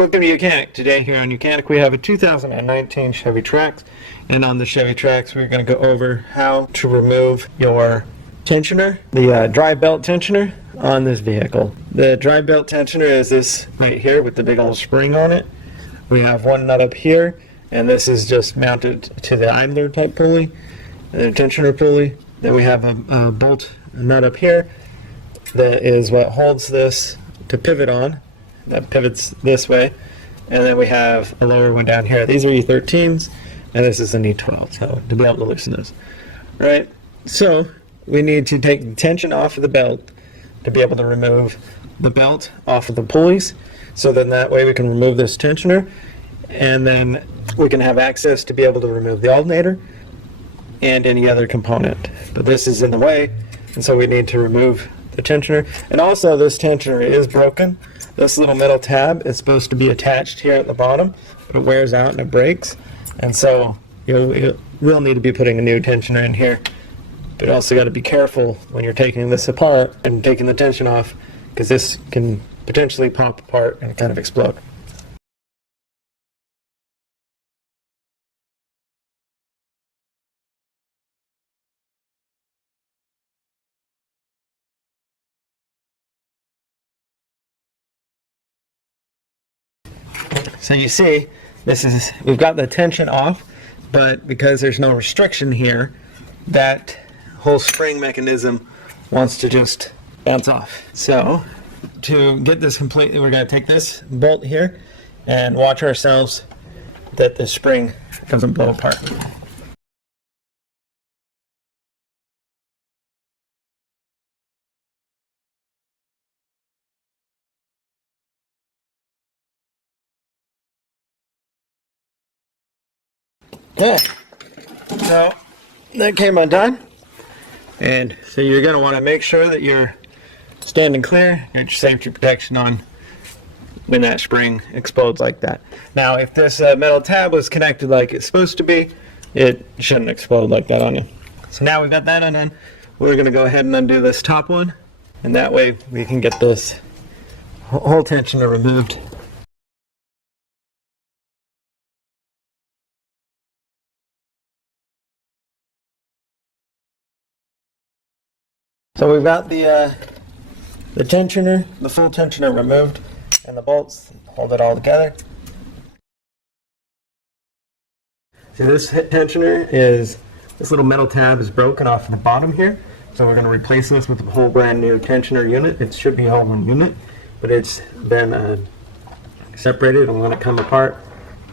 Welcome to YOUCANIC. Today here on YOUCANIC we have a 2019 Chevy Trax, and on the Chevy Trax we're going to go over how to remove your tensioner, the drive belt tensioner on this vehicle. The drive belt tensioner is this right here with the big old spring on it. We have one nut up here, and this is just mounted to the idler type pulley, the tensioner pulley. Then we have a bolt nut up here that is what holds this to pivot on. That pivots this way, and then we have a lower one down here. These are E13s, and this is an E12, so to be able to loosen this. Right, so we need to take the tension off of the belt to be able to remove the belt off of the pulleys, so then that way we can remove this tensioner, and then we can have access to be able to remove the alternator and any other component. But this is in the way, and so we need to remove the tensioner. And also this tensioner is broken. This little metal tab is supposed to be attached here at the bottom, but it wears out and it breaks, and so you will need to be putting a new tensioner in here. But you also got to be careful when you're taking this apart and taking the tension off, because this can potentially pop apart and kind of explode. So you see, we've got the tension off, but because there's no restriction here, that whole spring mechanism wants to just bounce off. So to get this completely, we're going to take this bolt here and watch ourselves that the spring doesn't blow apart. Okay, so that came undone, and so you're going to want to make sure that you're standing clear, get your safety protection on when that spring explodes like that. Now if this metal tab was connected like it's supposed to be, it shouldn't explode like that on you. So now we've got that undone, we're going to go ahead and undo this top one, and that way we can get this whole tensioner removed. So we've got the tensioner, the full tensioner removed, and the bolts hold it all together. See, this tensioner is, this little metal tab is broken off the bottom here, so we're going to replace this with a whole brand new tensioner unit. It should be all one unit, but it's been separated and when it comes apart,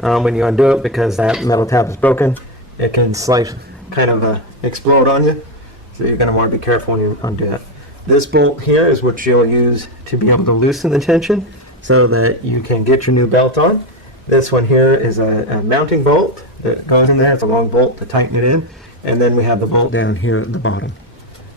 when you undo it, because that metal tab is broken, it can slice, kind of explode on you. So you're going to want to be careful when you undo it. This bolt here is what you'll use to be able to loosen the tension so that you can get your new belt on. This one here is a mounting bolt that goes in there. It's a long bolt to tighten it in. And then we have the bolt down here at the bottom.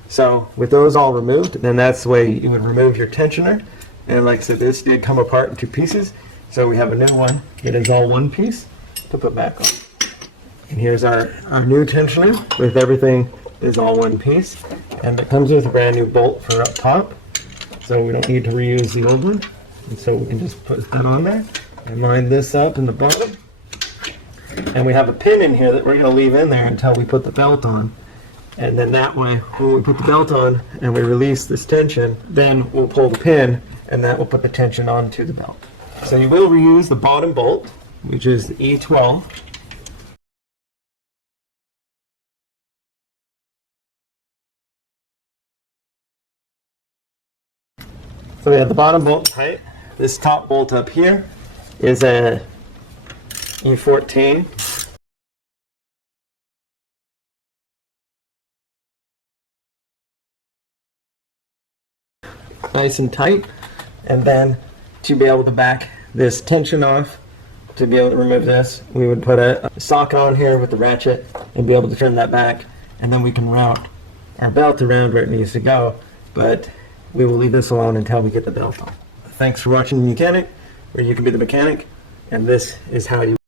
So with those all removed, then that's the way you would remove your tensioner. And like I said, this did come apart in two pieces. So we have a new one. It is all one piece to put back on. And here's our new tensioner with everything is all one piece, and it comes with a brand new bolt for up top, so we don't need to reuse the old one, and so we can just put that on there and line this up in the bottom. And we have a pin in here that we're going to leave in there until we put the belt on, and then that way when we put the belt on and we release this tension, then we'll pull the pin and that will put the tension onto the belt. So you will reuse the bottom bolt, which is the E12. So we have the bottom bolt tight. This top bolt up here is a E14. Nice and tight. And then to be able to back this tension off, to be able to remove this, we would put a socket on here with the ratchet and be able to turn that back, and then we can route our belt around where it needs to go. But we will leave this alone until we get the belt on. Thanks for watching YOUCANIC, where you can be the mechanic, and this is how you